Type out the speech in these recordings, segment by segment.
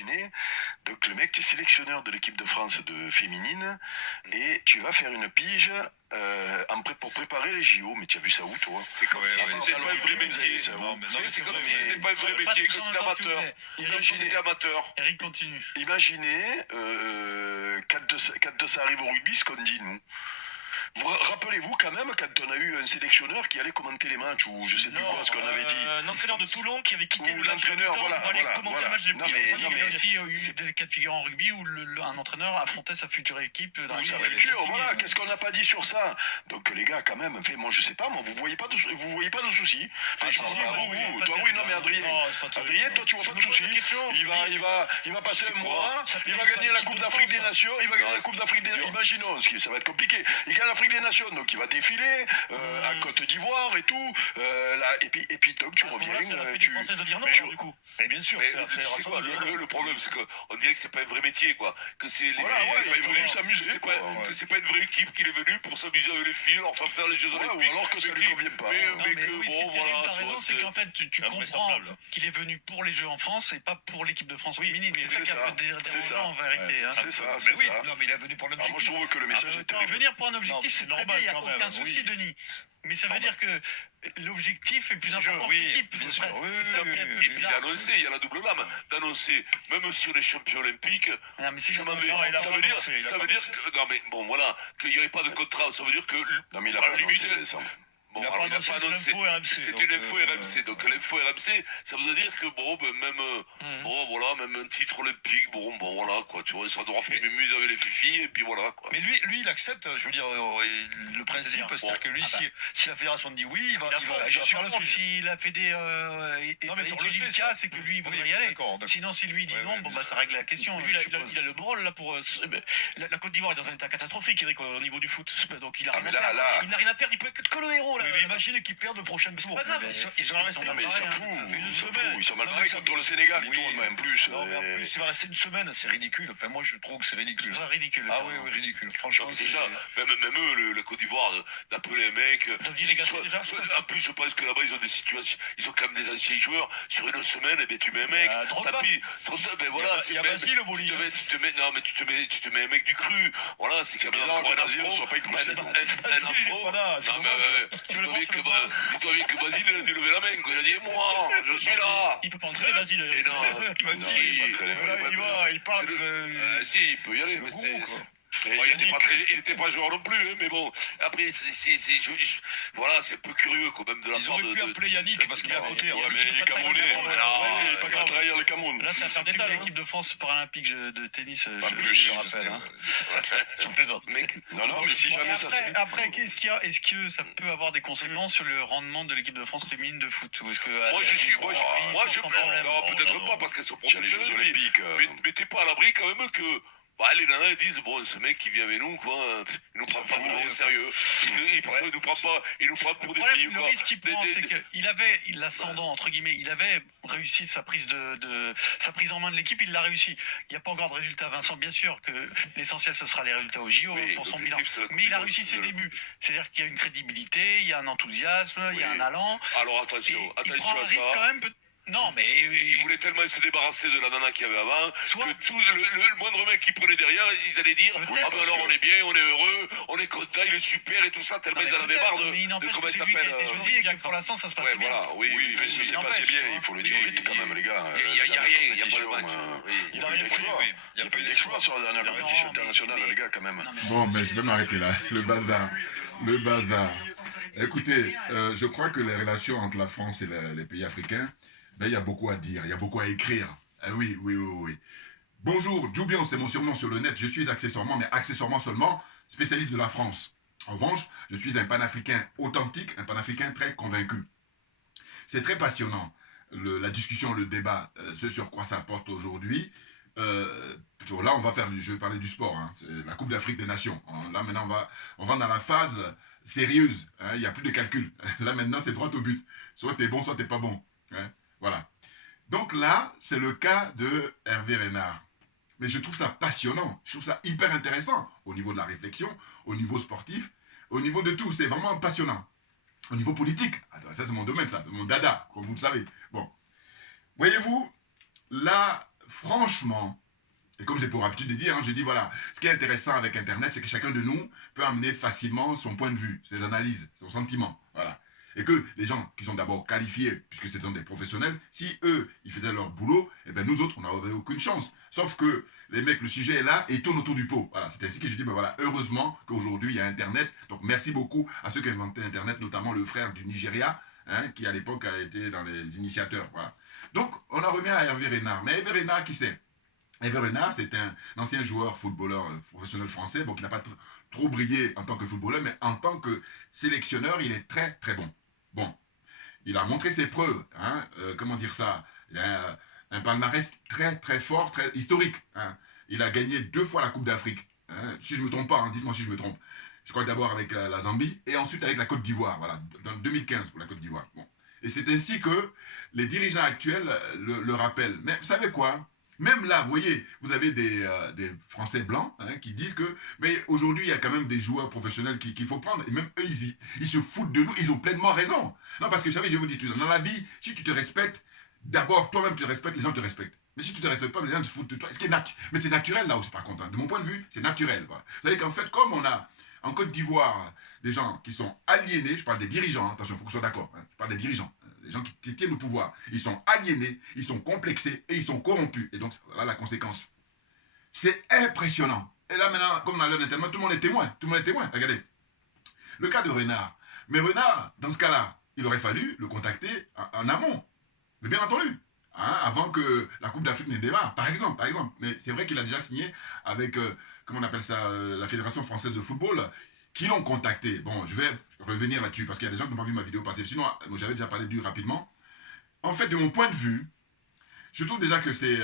imaginez, donc le mec, tu es sélectionneur de l'équipe de France de féminine et tu vas faire une pige pour préparer les JO. Mais tu as vu ça où, toi? C'est comme si c'était pas un vrai métier. C'est comme si c'était pas un vrai métier, que c'était amateur. C'était amateur. Eric continue. Imaginez, quand ça arrive au rugby, ce qu'on dit, nous. Rappelez-vous quand même quand on a eu un sélectionneur qui allait commenter les matchs ou je sais plus quoi ce qu'on avait dit. L'entraîneur de Toulon qui avait quitté Ou l'entraîneur, voilà. commenter le match des Non, Il y a aussi eu c'est- des cas de figure en rugby où un entraîneur affrontait sa future équipe dans Sa la future, voilà, qu'est-ce qu'on n'a pas dit sur ça? Donc les gars, quand même, moi je sais pas, moi vous voyez pas de soucis. Enfin, je parle pas à vous, toi oui, non mais Adrien, toi tu vois pas de soucis. Il va passer un mois, il va gagner la Coupe d'Afrique des Nations, imaginons, ça va être compliqué. Il gagne l'Afrique des Nations, donc il va défiler à Côte d'Ivoire et tout, et puis donc tu reviens. C'est la Fédération française de dire non, du coup. Mais bien sûr, Mais c'est la tu sais fédération quoi, de dire le problème, c'est qu'on dirait que c'est pas un vrai métier, quoi. Que c'est les Voilà, filles, ouais, c'est pas ils une veulent vraie- s'amuser, c'est quoi, pas- ouais. que c'est pas une vraie équipe qui est venue pour s'amuser avec les filles, enfin faire les Jeux Ouais, Olympiques. ou alors que ça mais lui convient pas. Mais, Non, mais mais que oui, ce qui bon, est terrible, voilà, t'as tu raison, vois, c'est qu'en fait, tu comprends invraisemblable. qu'il est venu pour les Jeux en France et pas pour l'équipe de France féminine. c'est C'est ça qui ça, est un peu c'est ça. dérangeant en vérité. hein. C'est ça, Mais c'est oui, ça. non, mais il est venu pour Alors l'objectif. moi je trouve que le En message même est temps, terrible. venir pour un Non, objectif, c'est c'est très normal bien, il n'y a quand même, aucun souci, oui. Denis. Mais ça veut dire que l'objectif est plus important que oui, l'équipe. bien sûr, oui, C'est ça oui, qui est un oui, peu Et puis bizarre. d'annoncer, il y a la double lame, d'annoncer, même sur les champions olympiques, Non, mais c'est je m'en vais. il a Ça pas veut dire, annoncé, il a ça pas veut dire que, non mais bon voilà, qu'il n'y aurait pas de contrat, ça veut dire que, Non mais il a à pas la limite, annoncé décembre. bon, Il a alors, pas il n'a annoncé, pas c'est annoncé. l'info RMC, C'est donc, une info RMC. Donc l'info RMC, ça veut dire que bon, ben, même, bon voilà, même un titre olympique, bon voilà quoi, tu vois, ça aura fait mémuse avec les filles et puis voilà quoi. Mais lui, il accepte, je veux dire, le principe, c'est-à-dire que lui, si la fédération dit oui, il va faire le suivi. S'il a fait des. Non, mais ça, on le étudie sait, le cas, ça. c'est que lui, il voudrait Oui, y aller. d'accord. Sinon, si lui dit Ouais, non, ouais, bon, mais bah, ça règle la question. Lui, je suppose. il a le rôle là pour. La Côte d'Ivoire est dans un état catastrophique, Eric, au niveau du foot. Donc il a rien mais à là, perdre. là. Il n'a rien à perdre, il peut être que le héros là. Oui, mais imagine qu'ils perdent le prochain tour. pas grave, Ils ont resté Non mais ils rien, s'en ça foutent, fait une ils s'en semaine. foutent, ils sont mal Non, barrés mais ça- contre le Sénégal, ils Oui. tournent en plus. Non, mais en plus, il va rester une semaine, c'est ridicule. Enfin, moi, je trouve que c'est ridicule. C'est ridicule. Ah oui, ridicule. Franchement, Donc déjà, même eux, la Côte d'Ivoire, d'appeler un mec. virer Gasset, déjà. En plus, je pense que là-bas, ils ont des situations, ils ont quand même des anciens joueurs. Sur une semaine, eh ben, tu mets un mec. Drogba. Tapis, ben voilà, Il y a même- Basile au bowling. tu te mets un mec du cru. Voilà, c'est quand même bizarre encore que un Basile afro. soit pas inclus. Un afro. pas là, c'est Non, dommage. mais dis-toi bien que Basile, il a dû lever la main. Quoi. Il a dit, moi, je suis là. Il peut pas entrer, vas-y. Et non, Vas-y, si. très bien. Mais là, il va, il parle. Si, il peut y aller, mais c'est. gros, quoi. Bon, il était pas joueur non plus, hein, mais bon. Après, voilà, c'est un peu curieux, quand même, de la Ils part auraient pu de. appeler Yannick parce qu'il est à côté. Ouais, hein. mais il est Camerounais. Il est pas qu'à trahir le Cameroun. Là, c'est affaire d'État. hein. L'équipe de France paralympique de tennis, Pas je plus, le rappelle. hein. Je plaisante. Mec, Non, mais si jamais ça se fait. Après, est-ce que ça peut avoir des conséquences sur le rendement de l'équipe de France féminine de foot ou est-ce que non, peut-être pas, parce qu'elles sont Il y a les Jeux professionnelles. Olympiques. Mais t'es pas à l'abri quand même que. Bah, les nanas elles disent bon ce mec qui vient avec nous quoi, il nous prend pas vraiment au sérieux. Il nous prend pour des filles Le quoi. risque qu'il prend, c'est qu'il avait l'ascendant entre guillemets, il avait réussi sa prise sa prise en main de l'équipe, il l'a réussi. Il n'y a pas encore de résultats, Vincent. Bien sûr que l'essentiel ce sera les résultats au JO Oui, pour son l'objectif, bilan. c'est la Coupe Mais il a du réussi Monde. ses débuts. C'est-à-dire qu'il y a une crédibilité, il y a un enthousiasme, il y a Oui. un allant. Alors Et attention il prend un à risque quand ça. même. Non, mais Il voulait tellement se débarrasser de la nana qu'il y avait avant Soit- que tout le moindre mec qui prenait derrière, ils allaient dire Peut-être, ah ben parce alors que- on est bien, on est heureux, on est content, il est super et tout ça, tellement Non, mais ils en avaient marre peut-être, mais il de n'empêche comment que il c'est lui qui a s'appelle. été choisi et que pour l'instant ça se passe Ouais, bien. voilà, oui, Oui, mais ça s'est n'empêche, passé bien, tu vois. il faut le dire vite quand même, les gars. Il y a rien, il y a pas de match. Il Il n'y a a pas eu rien fait, d'exploit. oui. Il n'y a pas eu d'exploit sur la dernière Il y a compétition rien, internationale, mais- les gars, quand même. Non, mais Bon, mais je vais m'arrêter là. Le bazar. Le bazar. Écoutez, je crois que les relations entre la France et les pays africains, ben, il y a beaucoup à dire, il y a beaucoup à écrire. Oui. Bonjour, Djoubian, c'est mon surnom sur le net. Je suis accessoirement, mais accessoirement seulement, spécialiste de la France. En revanche, je suis un panafricain authentique, un panafricain très convaincu. C'est très passionnant, la discussion, le débat, ce sur quoi ça porte aujourd'hui. Là, je vais parler du sport, hein, la Coupe d'Afrique des Nations. Là, maintenant, on va dans la phase sérieuse. Hein, il n'y a plus de calcul. Là, maintenant, c'est droit au but. Soit tu es bon, soit tu n'es pas bon. Hein, voilà. Donc là, c'est le cas de Hervé Renard. Mais je trouve ça passionnant, je trouve ça hyper intéressant au niveau de la réflexion, au niveau sportif, au niveau de tout. C'est vraiment passionnant. Au niveau politique, ça c'est mon domaine, ça, mon dada, comme vous le savez. Bon, voyez-vous, la franchement, et comme j'ai pour habitude de dire, je dis voilà, ce qui est intéressant avec Internet, c'est que chacun de nous peut amener facilement son point de vue, ses analyses, son sentiment, voilà. Et que les gens qui sont d'abord qualifiés, puisque ce sont des professionnels, si eux, ils faisaient leur boulot, eh ben nous autres, on n'aurait aucune chance. Sauf que les mecs, le sujet est là et ils tournent autour du pot. Voilà, c'est ainsi que je dis, ben voilà, heureusement qu'aujourd'hui, il y a Internet. Donc merci beaucoup à ceux qui ont inventé Internet, notamment le frère du Nigeria, qui à l'époque a été dans les initiateurs. Voilà. Donc, on en revient à Hervé Renard. Mais Hervé Renard, qui c'est? Hervé Renard, c'est un ancien joueur, footballeur professionnel français, donc il n'a pas trop brillé en tant que footballeur, mais en tant que sélectionneur, il est très très bon. Bon, il a montré ses preuves, comment dire ça, il a un palmarès très très fort, très historique. Il a gagné 2 fois la Coupe d'Afrique, si je ne me trompe pas, dites-moi si je me trompe. Je crois d'abord avec la Zambie et ensuite avec la Côte d'Ivoire, voilà, dans 2015 pour la Côte d'Ivoire. Bon. Et c'est ainsi que les dirigeants actuels le rappellent. Mais vous savez quoi? Même là, vous voyez, vous avez des Français blancs qui disent que, mais aujourd'hui, il y a quand même des joueurs professionnels qu'il faut prendre. Et même eux, ils se foutent de nous. Ils ont pleinement raison. Non, parce que, vous savez, je vous dis, dans la vie, si tu te respectes, d'abord, toi-même, tu te respectes, les gens te respectent. Mais si tu ne te respectes pas, les gens se foutent de toi. Mais c'est naturel là aussi, par contre. De mon point de vue, c'est naturel. Voilà. Vous savez qu'en fait, comme on a en Côte d'Ivoire des gens qui sont aliénés, je parle des dirigeants, attention, il faut qu'on soit d'accord, je parle des dirigeants. Les gens qui tiennent le pouvoir, ils sont aliénés, ils sont complexés et ils sont corrompus. Et donc, voilà la conséquence. C'est impressionnant. Et là, maintenant, comme dans l'heure d'enterrement, tout le monde est témoin. Tout le monde est témoin. Regardez. Le cas de Renard. Mais Renard, dans ce cas-là, il aurait fallu le contacter en amont. Mais bien entendu. Avant que la Coupe d'Afrique ne démarre, par exemple. Mais c'est vrai qu'il a déjà signé avec, comment on appelle ça, la Fédération française de football, qui l'ont contacté. Bon, je vais revenir là-dessus, parce qu'il y a des gens qui n'ont pas vu ma vidéo passer. Sinon, j'avais déjà parlé du rapidement. En fait, de mon point de vue, je trouve déjà que c'est...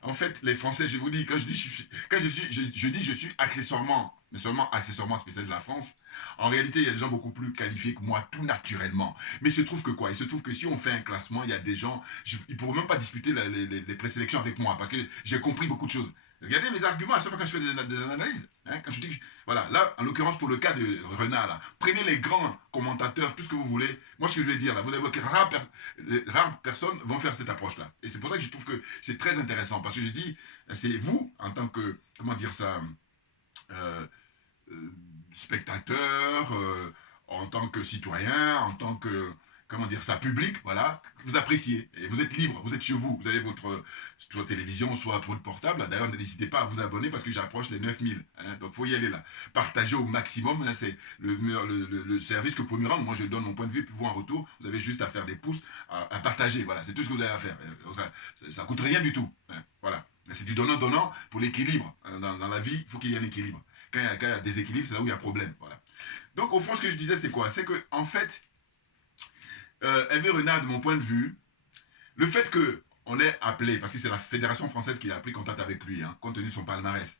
en fait, les Français, je vous dis, quand je suis accessoirement, mais seulement accessoirement spécialiste de la France, en réalité, il y a des gens beaucoup plus qualifiés que moi, tout naturellement. Mais il se trouve que quoi? Il se trouve que si on fait un classement, il y a des gens, ils ne pourront même pas disputer les présélections avec moi, parce que j'ai compris beaucoup de choses. Regardez mes arguments à chaque fois que je fais des analyses. Quand je dis que voilà, là, en l'occurrence pour le cas de Renard, là, prenez les grands commentateurs, tout ce que vous voulez. Moi, ce que je vais dire là, vous allez voir que rares personnes vont faire cette approche-là. Et c'est pour ça que je trouve que c'est très intéressant, parce que je dis, c'est vous, en tant que, comment dire ça, spectateur, en tant que citoyen, en tant que, comment dire ça, public, voilà, vous appréciez. Et vous êtes libre, vous êtes chez vous, vous avez votre soit télévision, soit votre portable. D'ailleurs, n'hésitez pas à vous abonner parce que j'approche les 9000. Donc, il faut y aller là. Partagez au maximum, c'est le service que vous pouvez me rendre. Moi, je donne mon point de vue, puis vous, en retour, vous avez juste à faire des pouces, à partager. Voilà, c'est tout ce que vous avez à faire. Ça ne coûte rien du tout. Voilà. C'est du donnant-donnant pour l'équilibre. Dans la vie, il faut qu'il y ait un équilibre. Quand il y a déséquilibre, c'est là où il y a problème. Voilà. Donc, au fond, ce que je disais, c'est quoi? C'est que, en fait, Hervé Renard, de mon point de vue, le fait qu'on l'ait appelé, parce que c'est la Fédération française qui a pris contact avec lui, compte tenu de son palmarès.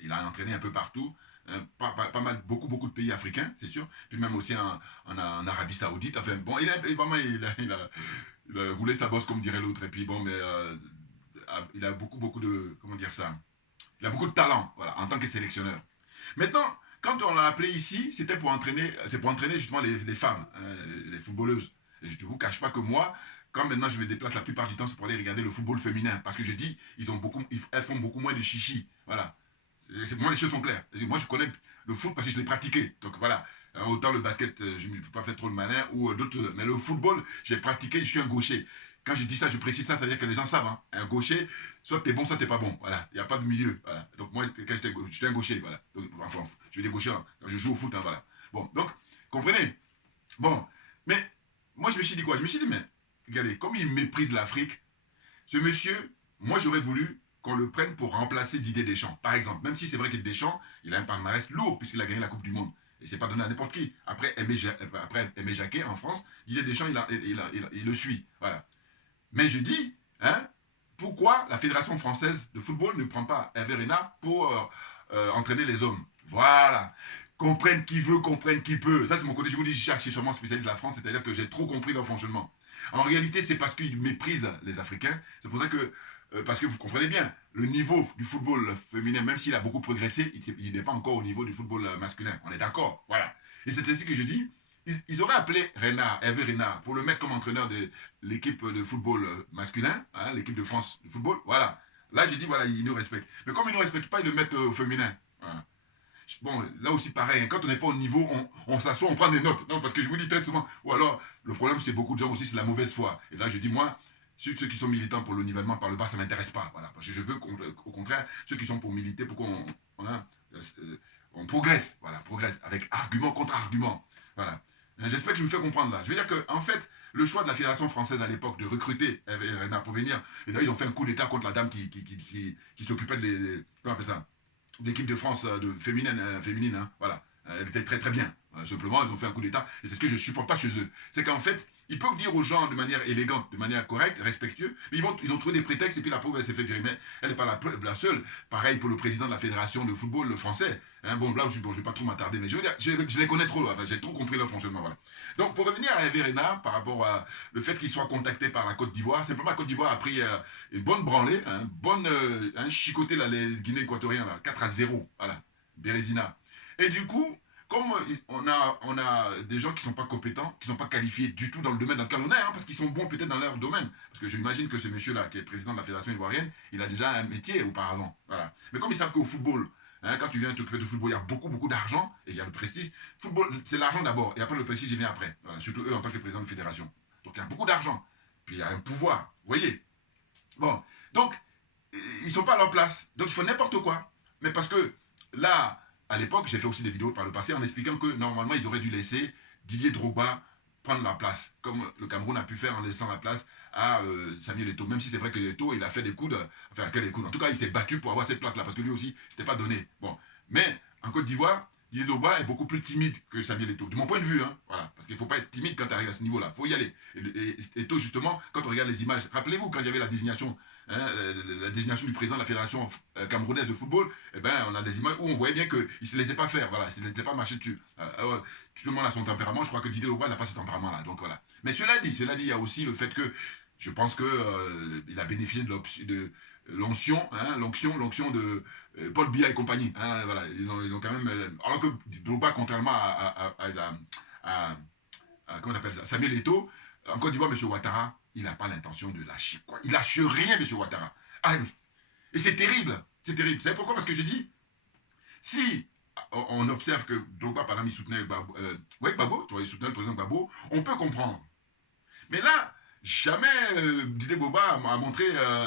Il a entraîné un peu partout, pas mal, beaucoup de pays africains, c'est sûr, puis même aussi en Arabie Saoudite. Enfin, bon, il a roulé sa bosse, comme dirait l'autre, et puis bon, mais il a beaucoup de, comment dire ça, il a beaucoup de talent, voilà, en tant que sélectionneur. Maintenant, quand on l'a appelé ici, c'est pour entraîner justement les femmes, les footballeuses. Et je ne vous cache pas que moi, quand maintenant je me déplace la plupart du temps, c'est pour aller regarder le football féminin. Parce que je dis, elles font beaucoup moins de chichi. Voilà. Moi, les choses sont claires. Moi, je connais le foot parce que je l'ai pratiqué. Donc voilà. Autant le basket, je ne peux pas faire trop le malin ou d'autres. Mais le football, j'ai pratiqué, je suis un gaucher. Quand je dis ça, je précise ça, c'est-à-dire que les gens savent. Un gaucher, soit t'es bon, soit t'es pas bon. Voilà. Il n'y a pas de milieu. Voilà. Donc moi, quand j'étais un gaucher, voilà. Donc, enfin, je suis des gauchers quand je joue au foot, voilà. Bon, donc, comprenez. Bon, mais moi, je me suis dit quoi? Je me suis dit, mais regardez, comme il méprise l'Afrique, ce monsieur, moi, j'aurais voulu qu'on le prenne pour remplacer Didier Deschamps, par exemple. Même si c'est vrai que Deschamps, il a un palmarès lourd, puisqu'il a gagné la Coupe du Monde. Et c'est pas donné à n'importe qui. Après Aimé Jacquet, en France, Didier Deschamps, il le suit. Voilà. Mais je dis, pourquoi la Fédération française de football ne prend pas Hervé Renard pour entraîner les hommes? Voilà. Comprenne qui veut, comprenne qui peut. Ça, c'est mon côté. Je vous dis, je suis sûrement spécialiste de la France, c'est-à-dire que j'ai trop compris leur fonctionnement. En réalité, c'est parce qu'ils méprisent les Africains. C'est pour ça que, parce que vous comprenez bien, le niveau du football féminin, même s'il a beaucoup progressé, il n'est pas encore au niveau du football masculin. On est d'accord. Voilà. Et c'est ainsi que je dis, ils auraient appelé Renard, Hervé Renard, pour le mettre comme entraîneur de l'équipe de football masculin, hein, l'équipe de France de football, voilà. Là, j'ai dit, voilà, ils nous respectent. Mais comme ils ne nous respectent pas, ils le mettent au féminin. Voilà. Bon, là aussi, pareil, hein, quand on n'est pas au niveau, on s'assoit, on prend des notes. Non, parce que je vous dis très souvent, ou alors, le problème, c'est beaucoup de gens aussi, c'est la mauvaise foi. Et là, je dis, moi, ceux qui sont militants pour le nivellement par le bas, ça ne m'intéresse pas. Voilà, parce que je veux qu'au contraire, ceux qui sont pour militer, pour on progresse. Voilà, progresse avec argument contre argument. Voilà. J'espère que je me fais comprendre là. Je veux dire que, en fait, le choix de la Fédération française à l'époque de recruter Renard pour venir, et d'ailleurs, ils ont fait un coup d'État contre la dame qui s'occupait de comment on appelle ça, l'équipe de France féminine, hein, voilà. Elle était très très bien. Simplement, ils ont fait un coup d'État. Et c'est ce que je ne supporte pas chez eux. C'est qu'en fait, ils peuvent dire aux gens de manière élégante, de manière correcte, respectueuse, mais ils ont trouvé des prétextes et puis la pauvre, elle s'est fait virer. Mais elle n'est pas la seule. Pareil pour le président de la Fédération de football français. Hein, bon, là, je ne vais pas trop m'attarder, mais je veux dire, je les connais trop. Enfin, j'ai trop compris leur fonctionnement. Voilà. Donc, pour revenir à Hervé Renard, par rapport à le fait qu'il soit contacté par la Côte d'Ivoire, simplement la Côte d'Ivoire a pris une bonne branlée, un chicoté, là, les Guinéens équatoriens, là, 4-0. Voilà, Bérésina. Et du coup, comme on a des gens qui ne sont pas compétents, qui ne sont pas qualifiés du tout dans le domaine dans lequel on est, hein, parce qu'ils sont bons peut-être dans leur domaine. Parce que j'imagine que ce monsieur-là, qui est président de la Fédération ivoirienne, il a déjà un métier auparavant. Voilà. Mais comme ils savent qu'au football, hein, quand tu viens t'occuper de football, il y a beaucoup, beaucoup d'argent et il y a le prestige. Football, c'est l'argent d'abord, et après le prestige, il vient après. Voilà. Surtout eux en tant que président de fédération. Donc il y a beaucoup d'argent. Puis il y a un pouvoir. Vous voyez? Bon. Donc, ils ne sont pas à leur place. Donc ils font n'importe quoi. Mais parce que là, à l'époque, j'ai fait aussi des vidéos par le passé en expliquant que normalement, ils auraient dû laisser Didier Drogba prendre la place, comme le Cameroun a pu faire en laissant la place à Samuel Eto'o. Même si c'est vrai que Eto'o, il a fait des coups enfin, quel coups. En tout cas, il s'est battu pour avoir cette place-là, parce que lui aussi, c'était pas donné. Bon. Mais, en Côte d'Ivoire, Didier Drogba est beaucoup plus timide que Samuel Eto'o. De mon point de vue, hein. Voilà. Parce qu'il ne faut pas être timide quand tu arrives à ce niveau-là. Il faut y aller. Et Eto'o, justement, quand on regarde les images, rappelez-vous, quand il y avait la désignation, hein, la désignation du président de la Fédération camerounaise de football, eh ben, on a des images où on voyait bien qu'il ne se laissait pas faire. Voilà. Il ne se laissait pas marcher dessus. Tout le monde a son tempérament. Je crois que Didier Drogba n'a pas ce tempérament-là. Donc voilà. Mais cela dit, il y a aussi le fait que je pense qu'il a bénéficié de l'onction, hein, l'onction de Paul Biya et compagnie. Hein, voilà, ils ont quand même. Alors que Drogba, contrairement à comment on appelle ça, Samuel Eto'o, en Côte d'Ivoire, M. Ouattara, il n'a pas l'intention de lâcher quoi. Il lâche rien, M. Ouattara. Ah oui. Et c'est terrible. C'est terrible. Vous savez pourquoi? Parce que j'ai dit, si on observe que Drogba, par exemple, il soutenait Gbagbo, il soutenait le président Gbagbo, on peut comprendre. Mais là, jamais Didier Drogba a montré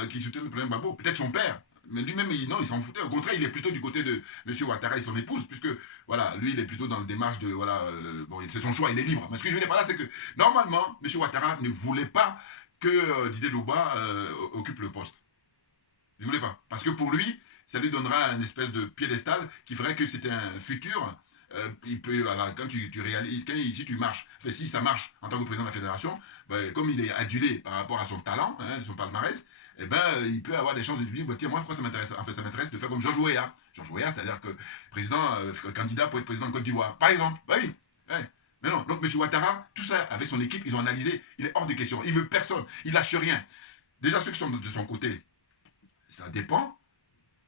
qu'il soutenait le président Gbagbo. Peut-être son père. Mais lui-même, il s'en foutait. Au contraire, il est plutôt du côté de M. Ouattara et son épouse, puisque, voilà, lui, il est plutôt dans la démarche de, voilà, bon, c'est son choix, il est libre. Mais ce que je veux dire par là, c'est que, normalement, M. Ouattara ne voulait pas que Didier Drogba occupe le poste. Il ne voulait pas. Parce que pour lui, ça lui donnera une espèce de piédestal qui ferait que c'était un futur. Il peut, voilà, quand tu réalises, si tu marches, enfin, si ça marche en tant que président de la fédération, ben, comme il est adulé par rapport à son talent, hein, son palmarès, eh ben, il peut avoir des chances de dire, bah, tiens, moi, pourquoi ça m'intéresse? En fait, ça m'intéresse de faire comme Georges Weah. Georges Weah, c'est-à-dire que candidat pour être président de Côte d'Ivoire. Par exemple, bah oui. Ouais. Mais non, donc M. Ouattara, tout ça, avec son équipe, ils ont analysé, il est hors de question. Il veut personne, il lâche rien. Déjà, ceux qui sont de son côté, ça dépend.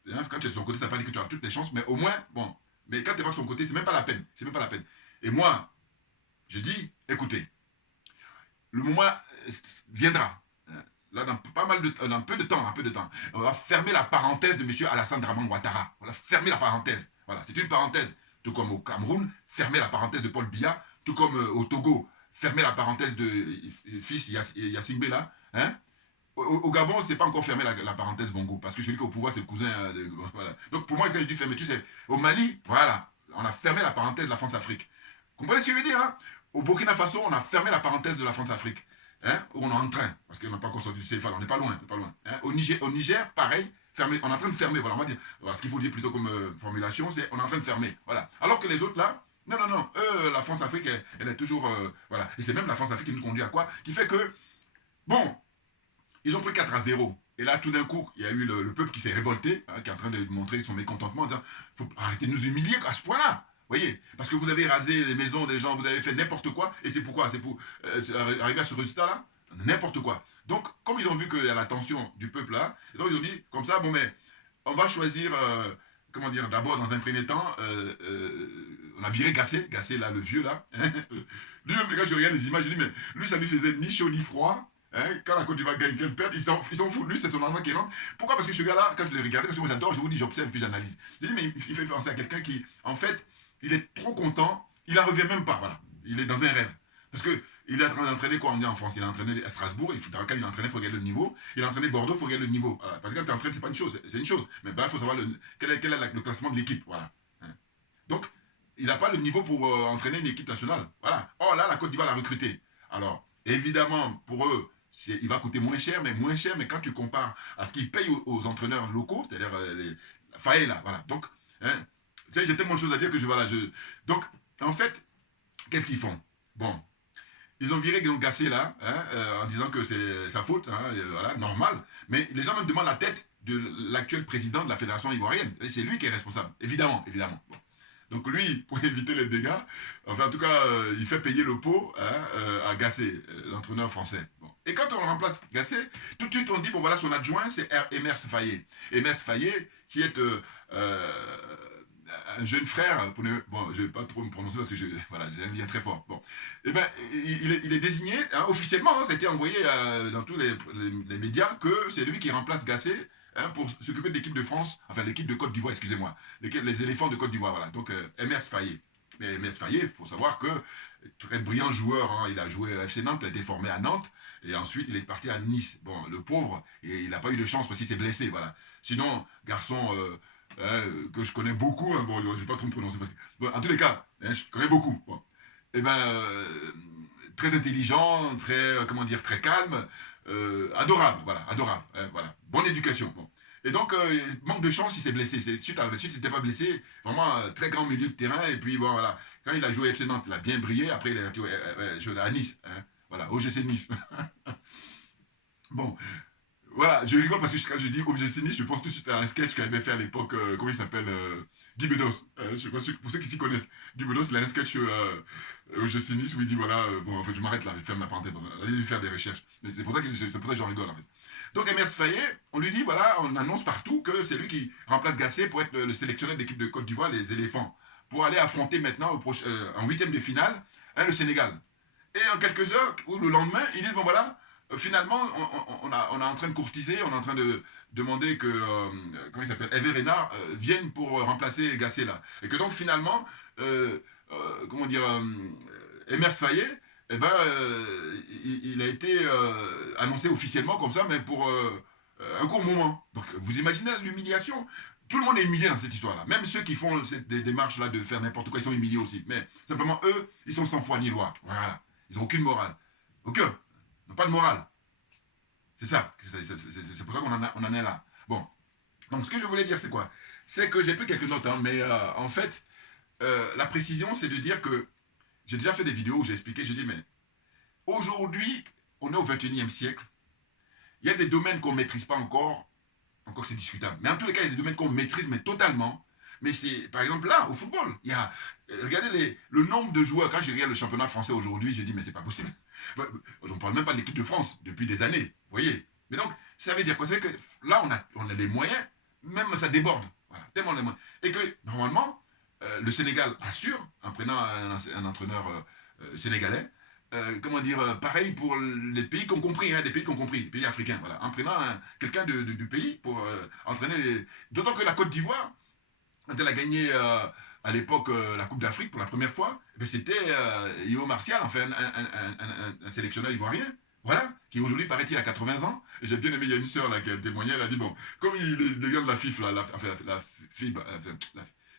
Hein, quand tu es de son côté, ça ne veut pas dire que tu as toutes les chances, mais au moins, bon. Mais quand tu n'es pas de son côté, c'est même pas la peine. C'est même pas la peine. Et moi, je dis, écoutez, le moment viendra. Là, dans un peu de temps, on va fermer la parenthèse de M. Alassane Dramane Ouattara. On va fermer la parenthèse. Voilà, c'est une parenthèse. Tout comme au Cameroun, fermer la parenthèse de Paul Biya. Tout comme au Togo, fermer la parenthèse de fils Yassine Bella. Hein? Au Gabon, c'est pas encore fermé la parenthèse Bongo, parce que celui qui est au pouvoir, c'est le cousin. Voilà. Donc pour moi, quand je dis fermeture, c'est au Mali, voilà, on a fermé la parenthèse de la France-Afrique. Vous comprenez ce que je veux dire, hein? Au Burkina Faso, on a fermé la parenthèse de la France-Afrique. Hein? On est en train, parce qu'on n'a pas encore sorti du CFA, on n'est pas loin. Hein? Au Niger, pareil, fermé, on est en train de fermer. Voilà, on va dire, voilà, ce qu'il faut dire plutôt comme formulation, c'est on est en train de fermer. Voilà. Alors que les autres là, non, la France-Afrique, elle est toujours. Voilà. Et c'est même la France-Afrique qui nous conduit à quoi? Qui fait que, bon, ils ont pris 4-0. Et là, tout d'un coup, il y a eu le peuple qui s'est révolté, hein, qui est en train de montrer son mécontentement, en disant, faut arrêter de nous humilier à ce point-là. Voyez, parce que vous avez rasé les maisons des gens, vous avez fait n'importe quoi, et c'est pourquoi? C'est pour arriver à ce résultat-là? N'importe quoi. Donc, comme ils ont vu qu'il y a la tension du peuple là, donc ils ont dit, comme ça, bon, mais on va choisir, comment dire, d'abord, dans un premier temps, on a viré Gassé là, le vieux là, Lui-même, quand je regarde les images, je dis, mais lui, ça lui faisait ni chaud ni froid. Hein, quand la Côte d'Ivoire gagne, qu'elle perd, ils s'en foutent. Lui, c'est son argent qui rentre. Pourquoi? Parce que ce gars-là, quand je l'ai regardé, parce que moi j'adore, je vous dis, j'observe puis j'analyse. Je dis, mais il fait penser à quelqu'un qui, en fait, il est trop content, il n'en revient même pas, voilà. Il est dans un rêve. Parce que il est en train d'entraîner quoi, on dit en France? Il a entraîné à Strasbourg, dans lequel il a entraîné, il faut gagner le niveau. Il a entraîné Bordeaux, il faut gagner le niveau. Voilà. Parce que quand tu entraînes, c'est pas une chose, c'est une chose. Mais ben, il faut savoir quel est le classement de l'équipe. Voilà. Hein. Donc, il n'a pas le niveau pour entraîner une équipe nationale. Voilà. Oh là, la Côte d'Ivoire l'a recruté. Alors, évidemment, pour eux, il va coûter moins cher, mais quand tu compares à ce qu'ils payent aux entraîneurs locaux, c'est-à-dire les Faïla, voilà. Donc, hein, j'ai tellement de choses à dire que Donc, en fait, qu'est-ce qu'ils font? Bon, ils ont viré Gassé là, hein, en disant que c'est sa faute, hein, voilà, normal. Mais les gens me demandent la tête de l'actuel président de la fédération ivoirienne. Et c'est lui qui est responsable, évidemment, évidemment. Bon. Donc lui, pour éviter les dégâts, enfin en tout cas, il fait payer le pot hein, à Gassé, l'entraîneur français. Bon. Et quand on remplace Gassé, tout de suite on dit, bon voilà, son adjoint, c'est Emers Faye. Emers Faye, qui est un jeune frère, bon, je ne vais pas trop me prononcer parce que voilà, j'ai un lien très fort. Bon. Eh ben, il est désigné, hein, officiellement, hein, ça a été envoyé dans tous les médias, que c'est lui qui remplace Gassé hein, pour s'occuper de l'équipe de France, enfin l'équipe de Côte d'Ivoire, excusez-moi, les éléphants de Côte d'Ivoire, voilà. Donc, Emers Faye. Mais Emers Faye, il faut savoir que, très brillant joueur, hein, il a joué à FC Nantes, il a été formé à Nantes, et ensuite il est parti à Nice. Bon, le pauvre, et il n'a pas eu de chance parce qu'il s'est blessé, voilà. Sinon, garçon... que je connais beaucoup, hein, bon, je ne vais pas trop me prononcer parce que, bon, en tous les cas, hein, je connais beaucoup. Bon. Et ben, très intelligent, très, comment dire, très calme, adorable, voilà, adorable, hein, voilà, bonne éducation. Bon. Et donc, manque de chance, il s'est blessé. Suite, il n'était pas blessé, vraiment très grand milieu de terrain. Et puis, bon, voilà, quand il a joué FC Nantes, il a bien brillé. Après, il a joué à Nice, hein, voilà, OGC Nice. Bon. Voilà, je rigole parce que quand je dis OGC Nice, je pense tout de suite à un sketch qu'il avait fait à l'époque, comment il s'appelle Guy Bedos. Je sais pas, pour ceux qui s'y connaissent. Guy Bedos, il a un sketch OGC Nice où il dit voilà, bon, en fait, je m'arrête là, je vais faire ma parenthèse, allez faire des recherches. Mais c'est pour ça que j'en rigole, en fait. Donc, Emers Faye, on lui dit voilà, on annonce partout que c'est lui qui remplace Gassé pour être le sélectionneur de l'équipe de Côte d'Ivoire, les éléphants, pour aller affronter maintenant en huitième de finale hein, le Sénégal. Et en quelques heures, ou le lendemain, ils disent bon voilà, finalement, on est en train de courtiser, on est en train de demander que, comment il s'appelle, Hervé Renard vienne pour remplacer Gassé là. Et que donc finalement, comment dire, Emers Faye, eh ben, il a été annoncé officiellement comme ça, mais pour un court moment. Donc vous imaginez l'humiliation. Tout le monde est humilié dans cette histoire-là. Même ceux qui font des démarches-là de faire n'importe quoi, ils sont humiliés aussi. Mais simplement, eux, ils sont sans foi ni loi. Voilà. Ils n'ont aucune morale. Aucun. Ils n'ont pas de morale. C'est ça. C'est pour ça qu'on en est là. Bon. Donc, ce que je voulais dire, c'est quoi? C'est que j'ai pris quelques notes, hein, mais en fait, la précision, c'est de dire que j'ai déjà fait des vidéos où j'ai expliqué, je dis, mais aujourd'hui, on est au 21e siècle. Il y a des domaines qu'on ne maîtrise pas encore que c'est discutable. Mais en tous les cas, il y a des domaines qu'on maîtrise, mais totalement. Mais c'est, par exemple, là, au football, il y a, regardez le nombre de joueurs. Quand je regarde le championnat français aujourd'hui, je dis, mais c'est pas possible. On ne parle même pas de l'équipe de France depuis des années, vous voyez. Mais donc, ça veut dire quoi? Ça veut dire que là, on a les moyens, même ça déborde. Voilà, tellement les moyens. Et que, normalement, le Sénégal assure, en prenant un entraîneur sénégalais, comment dire, pareil pour les pays qui ont compris, hein, des pays qui ont compris, les pays africains, voilà, en prenant quelqu'un du pays pour entraîner les... D'autant que la Côte d'Ivoire, quand elle a gagné à l'époque la Coupe d'Afrique pour la première fois, eh c'était Yo Martial, enfin un sélectionneur ivoirien, voilà, qui aujourd'hui paraît-il à 80 ans. Et j'ai bien aimé, il y a une sœur là qui a témoigné, elle a dit, bon, comme les gars de la FIF, là, la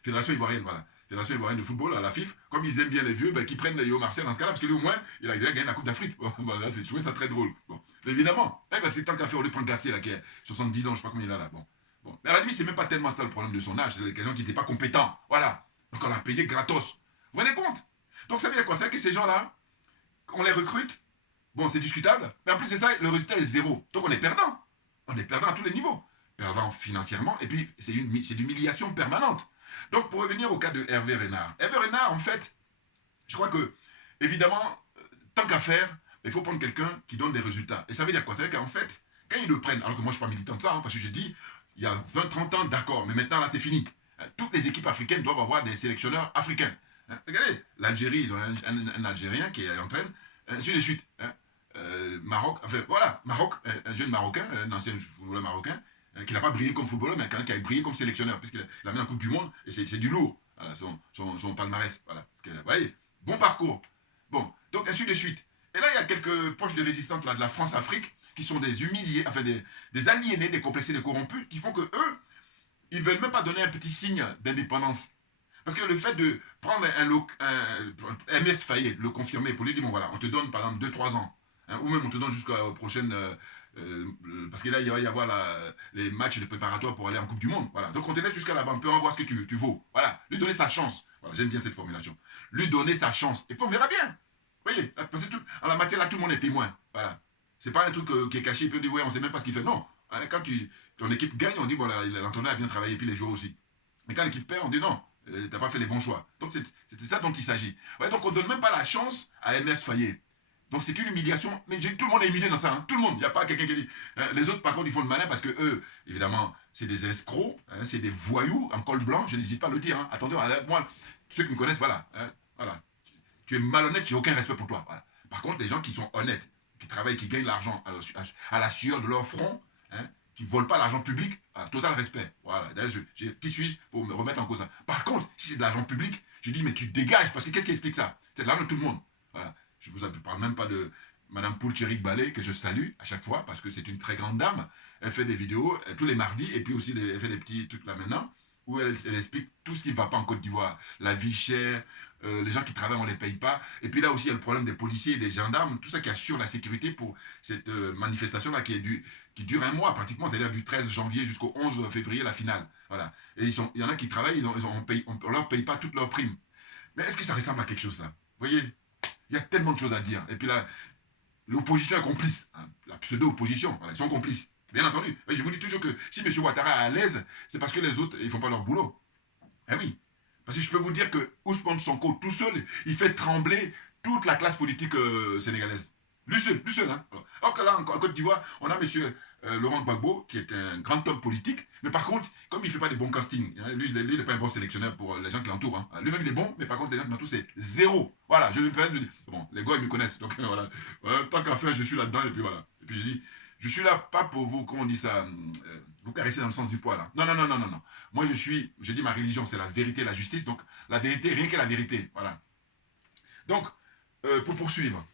Fédération Ivoirienne, voilà, Fédération Ivoirienne de football, à la FIF, comme ils aiment bien les vieux, ben, qu'ils prennent Yo Martial dans ce cas-là, parce que lui au moins, il a déjà gagné la Coupe d'Afrique. Bon, là, je trouvais ça très drôle. Bon. Mais évidemment, hein, parce que tant qu'à faire, on lui prend Gassé, là, qui a 70 ans, je sais pas combien il a là, bon. Bon. Mais à la limite, c'est même pas tellement ça le problème de son âge, c'est quelqu'un qui n'était pas compétent. Voilà. Donc on l'a payé gratos. Vous vous rendez compte? Donc ça veut dire quoi? Ça veut dire que ces gens-là, on les recrute, bon, c'est discutable, mais en plus c'est ça, le résultat est zéro. Donc on est perdant. On est perdant à tous les niveaux. Perdant financièrement, et puis c'est l'humiliation permanente. Donc pour revenir au cas de Hervé Renard. Hervé Renard, en fait, je crois que, évidemment, tant qu'à faire, il faut prendre quelqu'un qui donne des résultats. Et ça veut dire quoi? Ça veut dire qu'en fait, quand ils le prennent, alors que moi je ne suis pas militant de ça, hein, parce que je dis, il y a 20-30 ans, d'accord, mais maintenant là c'est fini. Toutes les équipes africaines doivent avoir des sélectionneurs africains. Hein. Regardez, l'Algérie, ils ont un Algérien qui entraîne, ainsi de suite. Hein. Maroc, enfin voilà, Maroc, un jeune Marocain, un ancien footballeur marocain, qui n'a pas brillé comme footballeur, mais qui a brillé comme sélectionneur, puisqu'il a mis en Coupe du Monde, et c'est du lourd, voilà, son palmarès. Voilà. Parce que, vous voyez, bon parcours. Bon, donc ainsi de suite. Et là, il y a quelques proches de résistants là, de la France-Afrique, qui sont des humiliés, enfin des aliénés, des complexés, des corrompus, qui font que eux, ils ne veulent même pas donner un petit signe d'indépendance. Parce que le fait de prendre un MS Fayet, le confirmer, pour lui dire, bon voilà, on te donne par exemple 2-3 ans, hein, ou même on te donne jusqu'aux prochaines... parce que là, il va y avoir les matchs de préparatoire pour aller en Coupe du Monde. Voilà. Donc on te laisse jusqu'à là-bas, on peut en voir ce que tu vaux. Voilà, lui donner sa chance. Voilà, j'aime bien cette formulation. Lui donner sa chance. Et puis on verra bien. Vous voyez, parce que en la matière, là, tout le monde est témoin. Voilà. C'est pas un truc qui est caché, puis on dit, ouais, on sait même pas ce qu'il fait. Non. Quand ton équipe gagne, on dit, bon, l'entraîneur a bien travaillé, puis les joueurs aussi. Mais quand l'équipe perd, on dit, non, t'as pas fait les bons choix. Donc c'est ça dont il s'agit. Ouais, donc on donne même pas la chance à MS Fayet. Donc c'est une humiliation. Mais tout le monde est humilié dans ça. Hein. Tout le monde. Il n'y a pas quelqu'un qui dit. Hein, les autres, par contre, ils font le malin parce que eux, évidemment, c'est des escrocs, hein, c'est des voyous en col blanc. Je n'hésite pas à le dire. Hein. Attendez, moi, ceux qui me connaissent, voilà. Hein, voilà. Tu es malhonnête, tu n'as aucun respect pour toi. Voilà. Par contre, les gens qui sont honnêtes, qui travaillent, qui gagnent l'argent à la sueur de leur front, hein, qui ne volent pas l'argent public, total respect. Voilà. D'ailleurs, qui suis-je pour me remettre en cause ça? Par contre, si c'est de l'argent public, je dis, mais tu te dégages, parce que qu'est-ce qui explique ça? C'est de l'argent de tout le monde. Voilà. Je ne vous parle même pas de Madame Poulcherik Ballet, que je salue à chaque fois, parce que c'est une très grande dame. Elle fait des vidéos tous les mardis, et puis aussi elle fait des petits trucs là maintenant, où elle explique tout ce qui ne va pas en Côte d'Ivoire. La vie chère, les gens qui travaillent, on ne les paye pas. Et puis là aussi, il y a le problème des policiers et des gendarmes, tout ça qui assure la sécurité pour cette manifestation-là qui dure un mois pratiquement, c'est-à-dire du 13 janvier jusqu'au 11 février, la finale. Voilà. Et il y en a qui travaillent, on ne leur paye pas toutes leurs primes. Mais est-ce que ça ressemble à quelque chose, ça? Vous voyez? Il y a tellement de choses à dire. Et puis là, l'opposition est complice. Hein, la pseudo-opposition, voilà, ils sont complices. Bien entendu. Mais je vous dis toujours que si M. Ouattara est à l'aise, c'est parce que les autres, ils ne font pas leur boulot. Eh oui. Parce que je peux vous dire que Ousmane Sonko, tout seul, il fait trembler toute la classe politique sénégalaise. Lui seul. Hein. Alors que là, en Côte d'Ivoire, on a M. Laurent Gbagbo, qui est un grand homme politique, mais par contre, comme il ne fait pas des bons castings, hein, lui, il n'est pas un bon sélectionneur pour les gens qui l'entourent. Hein. Lui-même, il est bon, mais par contre, les gens qui l'entourent, c'est zéro. Voilà, je lui permets de dire, bon, les gars, ils me connaissent, donc voilà. Tant qu'à faire, je suis là-dedans, et puis voilà. Et puis je dis, je suis là pas pour vous, comment on dit ça, vous caresser dans le sens du poil. Hein. Non. Moi, je dis ma religion, c'est la vérité et la justice, donc la vérité, rien que la vérité, voilà. Donc, pour poursuivre,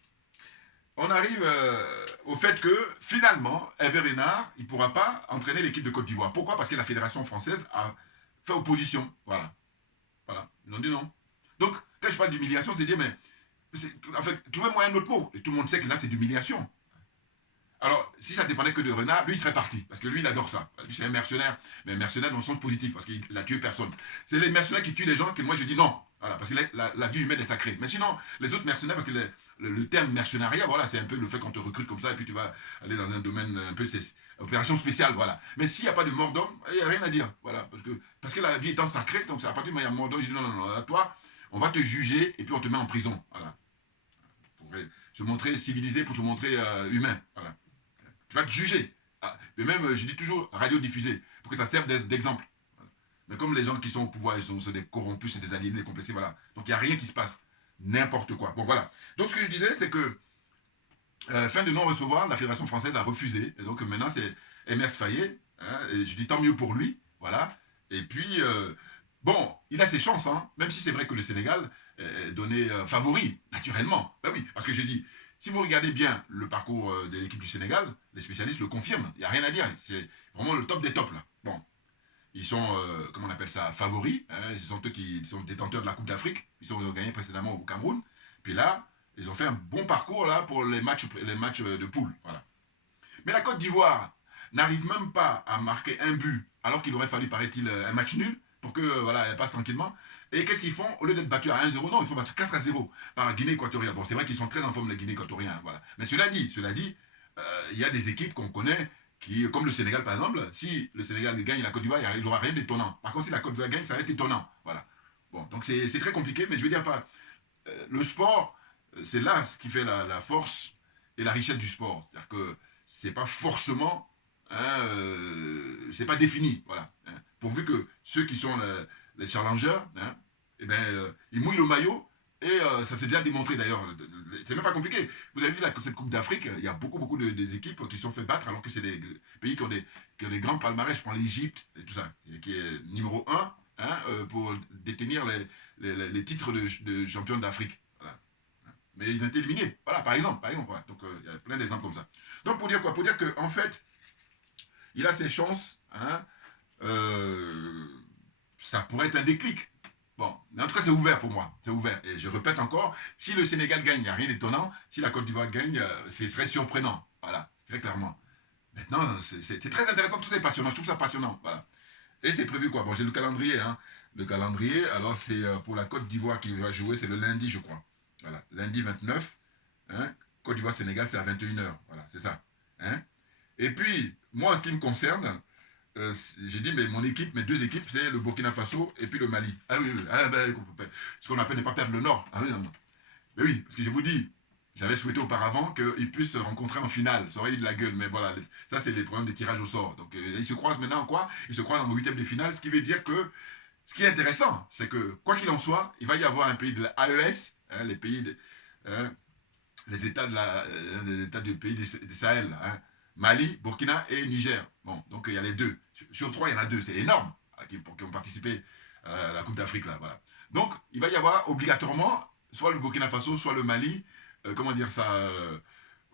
on arrive au fait que, finalement, Hervé Renard, il ne pourra pas entraîner l'équipe de Côte d'Ivoire. Pourquoi? Parce que la Fédération française a fait opposition. Voilà. Ils ont dit non. Donc, quand je parle d'humiliation, c'est dire, mais... En fait, trouvez-moi un autre mot. Et tout le monde sait que là, c'est d'humiliation. Alors, si ça dépendait que de Renard, lui, il serait parti. Parce que lui, il adore ça. Lui, c'est un mercenaire. Mais un mercenaire dans le sens positif, parce qu'il n'a tué personne. C'est les mercenaires qui tuent les gens que moi, je dis non. Voilà, parce que la vie humaine est sacrée. Mais sinon, les autres mercenaires, parce que le terme mercenariat, voilà, c'est un peu le fait qu'on te recrute comme ça, et puis tu vas aller dans un domaine un peu, c'est opération spéciale, voilà. Mais s'il n'y a pas de mort d'homme, il n'y a rien à dire. Voilà, parce que la vie étant sacrée, donc à partir du moment où il y a mort d'homme, je dis non, à toi, on va te juger, et puis on te met en prison. Voilà. Pour se montrer civilisé, pour se montrer humain. Voilà. Tu vas te juger. Mais même, je dis toujours, radiodiffusé, pour que ça serve d'exemple. Voilà. Mais comme les gens qui sont au pouvoir, ils sont des corrompus, c'est des aliénés, des complexés, voilà. Donc il n'y a rien qui se passe. N'importe quoi. Bon, voilà. Donc ce que je disais, c'est que, fin de non-recevoir, la Fédération française a refusé. Et donc maintenant, c'est Emerse Fayet. Hein, et je dis tant mieux pour lui. Voilà. Et puis, bon, il a ses chances, hein, même si c'est vrai que le Sénégal est donné favori, naturellement. Ben oui, parce que je dis, si vous regardez bien le parcours de l'équipe du Sénégal, les spécialistes le confirment. Il n'y a rien à dire. C'est vraiment le top des tops, là. Bon. Ils sont, comment on appelle ça, favoris. Hein, ce sont eux qui sont détenteurs de la Coupe d'Afrique. Ils ont gagné précédemment au Cameroun. Puis là, ils ont fait un bon parcours là pour les matchs de poule. Voilà. Mais la Côte d'Ivoire n'arrive même pas à marquer un but, alors qu'il aurait fallu, paraît-il, un match nul pour que voilà, elle passe tranquillement. Et qu'est-ce qu'ils font? Au lieu d'être battus à 1-0, non, ils font battre 4-0 par Guinée équatoriale. Bon, c'est vrai qu'ils sont très en forme, les Guinée équatoriens. Voilà. Mais cela dit, il y a des équipes qu'on connaît, comme le Sénégal par exemple. Si le Sénégal gagne la Côte d'Ivoire, il n'aura rien d'étonnant. Par contre, si la Côte d'Ivoire gagne, ça va être étonnant. Voilà. Bon, donc c'est très compliqué, mais je veux dire pas. Le sport, c'est là ce qui fait la force et la richesse du sport. C'est-à-dire que c'est pas forcément, hein, c'est pas défini. Voilà. Hein. Pourvu que ceux qui sont les challengers, hein, eh ben, il mouille le maillot. Et ça s'est déjà démontré d'ailleurs. C'est même pas compliqué. Vous avez vu là, que cette Coupe d'Afrique, il y a beaucoup des équipes qui se sont fait battre alors que c'est des pays qui ont des grands palmarès. Je prends l'Égypte et tout ça, qui est numéro 1 hein, pour détenir les titres de champion d'Afrique. Voilà. Mais ils ont été éliminés. Voilà, par exemple. Voilà. Donc il y a plein d'exemples comme ça. Donc pour dire quoi? Pour dire qu'en fait, il a ses chances. Hein, ça pourrait être un déclic. Bon, mais en tout cas, c'est ouvert pour moi. C'est ouvert. Et je répète encore, si le Sénégal gagne, il n'y a rien d'étonnant. Si la Côte d'Ivoire gagne, ce serait surprenant. Voilà, très clairement. Maintenant, c'est très intéressant, tout ça est passionnant. Je trouve ça passionnant. Voilà. Et c'est prévu quoi? Bon, j'ai le calendrier. Hein. Le calendrier, alors c'est pour la Côte d'Ivoire qui va jouer, c'est le lundi, je crois. Voilà, lundi 29. Hein. Côte d'Ivoire-Sénégal, c'est à 21h. Voilà, c'est ça. Hein. Et puis, moi, en ce qui me concerne, j'ai dit, mais mon équipe, mes deux équipes, c'est le Burkina Faso et puis le Mali. Ah oui, oui. Ah, ben, ce qu'on appelle ne pas perdre le Nord. Ah oui, non, non. Mais oui, parce que je vous dis, j'avais souhaité auparavant qu'ils puissent se rencontrer en finale. Ça aurait eu de la gueule, mais voilà, ça c'est les problèmes des tirages au sort. Donc ils se croisent maintenant en quoi? Ils se croisent en 8e de finale, ce qui veut dire que, ce qui est intéressant, c'est que, quoi qu'il en soit, il va y avoir un pays de l'AES, hein, les pays, les États du pays du Sahel, hein, Mali, Burkina et Niger. Bon, donc il y a les deux. Sur 3, il y en a 2. C'est énorme qui ont participé à la Coupe d'Afrique. Là, voilà. Donc, il va y avoir obligatoirement soit le Burkina Faso, soit le Mali, comment dire ça,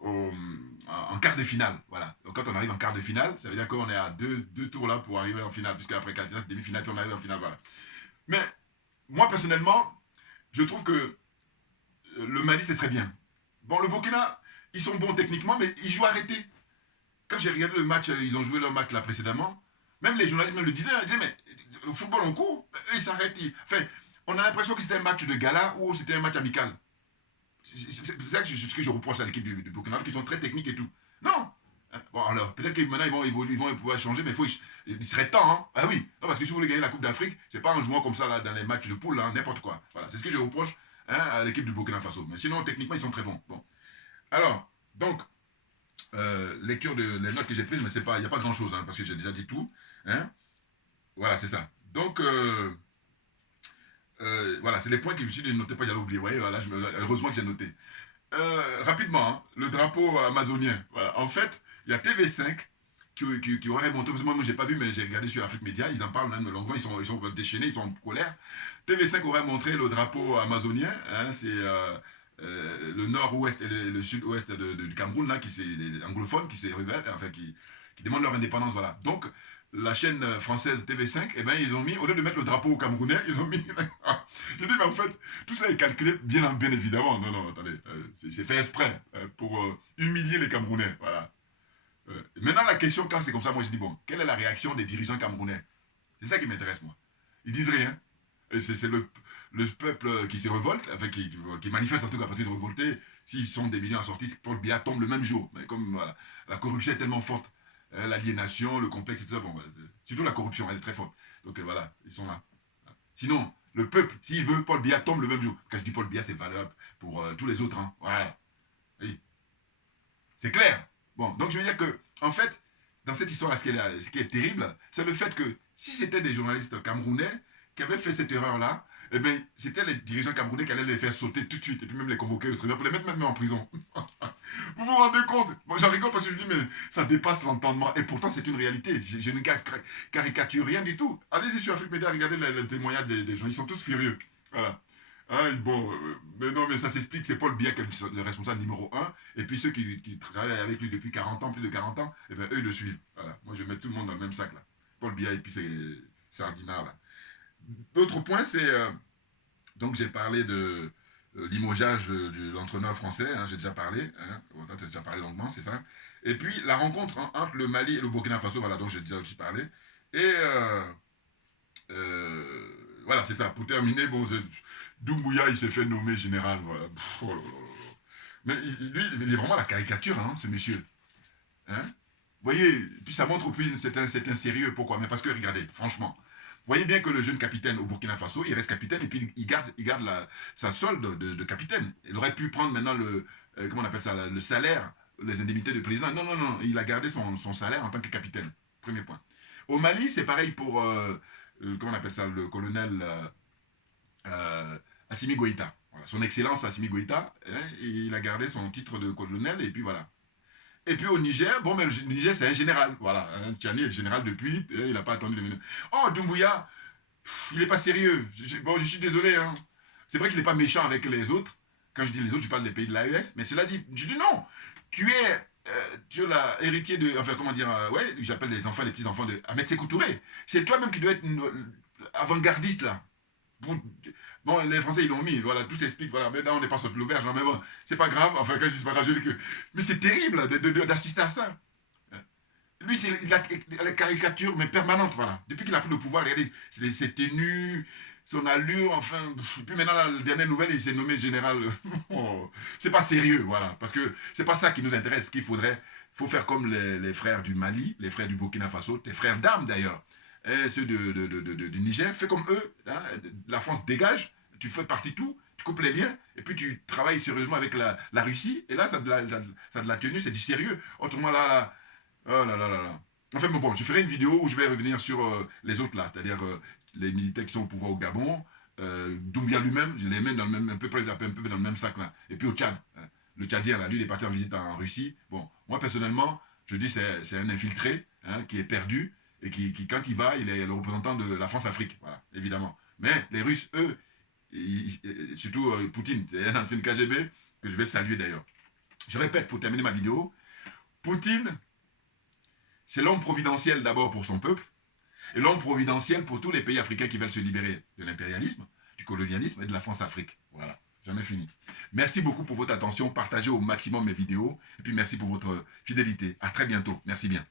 en quart de finale. Voilà. Donc, quand on arrive en quart de finale, ça veut dire qu'on est à deux tours là pour arriver en finale, puisque après quart de finale, demi-finale, puis on arrive en finale. Voilà. Mais, moi, personnellement, je trouve que le Mali, ce serait bien. Bon, le Burkina, ils sont bons techniquement, mais ils jouent arrêtés. Quand j'ai regardé le match, ils ont joué leur match là précédemment, même les journalistes me le disaient, ils disaient, mais le football en cours, eux ils s'arrêtent. Enfin, on a l'impression que c'était un match de gala ou c'était un match amical. C'est ça ce que je reproche à l'équipe du Burkina, qui sont très techniques et tout. Non. Bon, alors, peut-être que maintenant ils vont pouvoir changer, mais il serait temps, hein. Ah oui, non, parce que si vous voulez gagner la Coupe d'Afrique, c'est pas en jouant comme ça là, dans les matchs de poule, hein, n'importe quoi. Voilà, c'est ce que je reproche hein, à l'équipe du Burkina Faso. Mais sinon, techniquement, ils sont très bons. Bon. Alors, donc, lecture les notes que j'ai prises, mais il n'y a pas grand chose, hein, parce que j'ai déjà dit tout. Hein. Voilà, c'est ça. Donc, voilà, c'est les points que je ne notais pas, j'allais oublier. Ouais, voilà, heureusement que j'ai noté. Rapidement, hein, le drapeau amazonien. Voilà. En fait, il y a TV5 qui aurait montré, parce que moi, je n'ai pas vu, mais j'ai regardé sur Afrique Média, ils en parlent même longuement, ils sont déchaînés, ils sont en colère. TV5 aurait montré le drapeau amazonien, hein, c'est le nord-ouest et le sud-ouest du Cameroun, là, les anglophones qui se révèlent, enfin, qui demandent leur indépendance, voilà. Donc, la chaîne française TV5, eh ben, ils ont mis, au lieu de mettre le drapeau camerounais, ils ont mis... Je dis, mais en fait, tout ça est calculé, bien évidemment. Non, attendez, c'est fait exprès pour humilier les Camerounais, voilà. Maintenant, la question, quand c'est comme ça, moi, je dis, bon, quelle est la réaction des dirigeants camerounais? C'est ça qui m'intéresse, moi. Ils disent rien. Et c'est le peuple qui se révolte, enfin, qui manifeste en tout cas, parce qu'ils sont révoltés. S'ils sont des millions assortis, Paul Biya tombe le même jour. Mais comme voilà, la corruption est tellement forte, l'aliénation, le complexe et tout ça, bon, surtout la corruption, elle est très forte. Donc voilà, ils sont là. Sinon, le peuple, s'il veut, Paul Biya tombe le même jour. Quand je dis Paul Biya, c'est valable pour tous les autres. Hein. Voilà. Oui. C'est clair. Bon, donc je veux dire que, en fait, dans cette histoire-là, ce qui est terrible, c'est le fait que si c'était des journalistes camerounais qui avaient fait cette erreur-là, eh bien, c'était les dirigeants camerounais qui allaient les faire sauter tout de suite, et puis même les convoquer au tribunal pour les mettre même en prison. Vous vous rendez compte? Moi, j'en rigole parce que je dis, mais ça dépasse l'entendement, et pourtant c'est une réalité. Je ne caricature rien du tout. Allez-y sur Afrique Média, regardez le témoignage des gens, ils sont tous furieux. Voilà. Hein, bon, mais non, mais ça s'explique, c'est Paul Biya qui est le responsable numéro 1, et puis ceux qui travaillent avec lui depuis 40 ans, plus de 40 ans, eh bien, eux, ils le suivent. Voilà. Moi, je vais mettre tout le monde dans le même sac, là. Paul Biya et puis c'est Sardina, là. D'autres points, c'est... donc, j'ai parlé de limogeage de l'entraîneur français, hein, j'ai déjà parlé, hein, j'ai déjà parlé longuement, c'est ça. Et puis, la rencontre entre le Mali et le Burkina Faso, voilà, donc j'ai déjà aussi parlé. Et... voilà, c'est ça. Pour terminer, bon, Doumbouya, il s'est fait nommer général, voilà. Oh là là là. Mais lui, il est vraiment la caricature, hein, ce monsieur. Hein? Vous voyez, puis ça montre plus c'est un sérieux. Pourquoi? Mais parce que, regardez, franchement, vous voyez bien que le jeune capitaine au Burkina Faso, il reste capitaine et puis il garde sa solde de capitaine. Il aurait pu prendre maintenant comment on appelle ça, le salaire, les indemnités de président. Non, il a gardé son salaire en tant que capitaine. Premier point. Au Mali, c'est pareil pour... comment on appelle ça, le colonel Assimi Goïta. Voilà. Son Excellence Assimi Goïta, hein, il a gardé son titre de colonel, et puis voilà. Et puis au Niger, bon, mais le Niger, c'est un général. Voilà, hein, Tchani est le général depuis, il n'a pas attendu de... Oh, Doumbouya, il n'est pas sérieux. Bon, je suis désolé, hein. C'est vrai qu'il n'est pas méchant avec les autres. Quand je dis les autres, je parle des pays de l'AES. Mais cela dit, je dis non. Tu es l'héritier de... Enfin, comment dire... ouais, j'appelle les enfants, les petits-enfants de Ahmed Sékou Touré. C'est toi-même qui dois être avant-gardiste, là. Bon, les Français, ils l'ont mis. Voilà, tout s'explique. Voilà, mais là, on n'est pas sur l'auberge. Mais bon, c'est pas grave. Enfin, quand je dis c'est pas grave, je dis que... Mais c'est terrible d'assister à ça. Lui, c'est la caricature, mais permanente, voilà. Depuis qu'il a pris le pouvoir, regardez, ses tenues, son allure, enfin... Puis maintenant, la dernière nouvelle, il s'est nommé général. Oh, c'est pas sérieux, voilà. Parce que c'est pas ça qui nous intéresse. Ce qu'il faudrait, faut faire comme les frères du Mali, les frères du Burkina Faso, les frères d'armes d'ailleurs, et ceux du Niger. Fais comme eux. Hein, la France dégage, tu fais partie de tout, tu coupes les liens, et puis tu travailles sérieusement avec la Russie. Et là, ça a de la tenue, c'est du sérieux. Autrement, là... Oh là là là là. Enfin, bon, je ferai une vidéo où je vais revenir sur les autres là, c'est-à-dire les militaires qui sont au pouvoir au Gabon, Doumbia lui-même, je les mets dans le même, un peu dans le même sac là. Et puis au Tchad, hein. Le Tchadien là, lui, il est parti en visite en Russie. Bon, moi personnellement, je dis c'est un infiltré hein, qui est perdu et qui, quand il va, il est le représentant de la France-Afrique, voilà, évidemment. Mais les Russes, eux, surtout Poutine, c'est un ancien KGB que je vais saluer d'ailleurs. Je répète pour terminer ma vidéo, Poutine, c'est l'homme providentiel d'abord pour son peuple, et l'homme providentiel pour tous les pays africains qui veulent se libérer de l'impérialisme, du colonialisme et de la France-Afrique. Voilà, jamais fini. Merci beaucoup pour votre attention, partagez au maximum mes vidéos, et puis merci pour votre fidélité. À très bientôt, merci bien.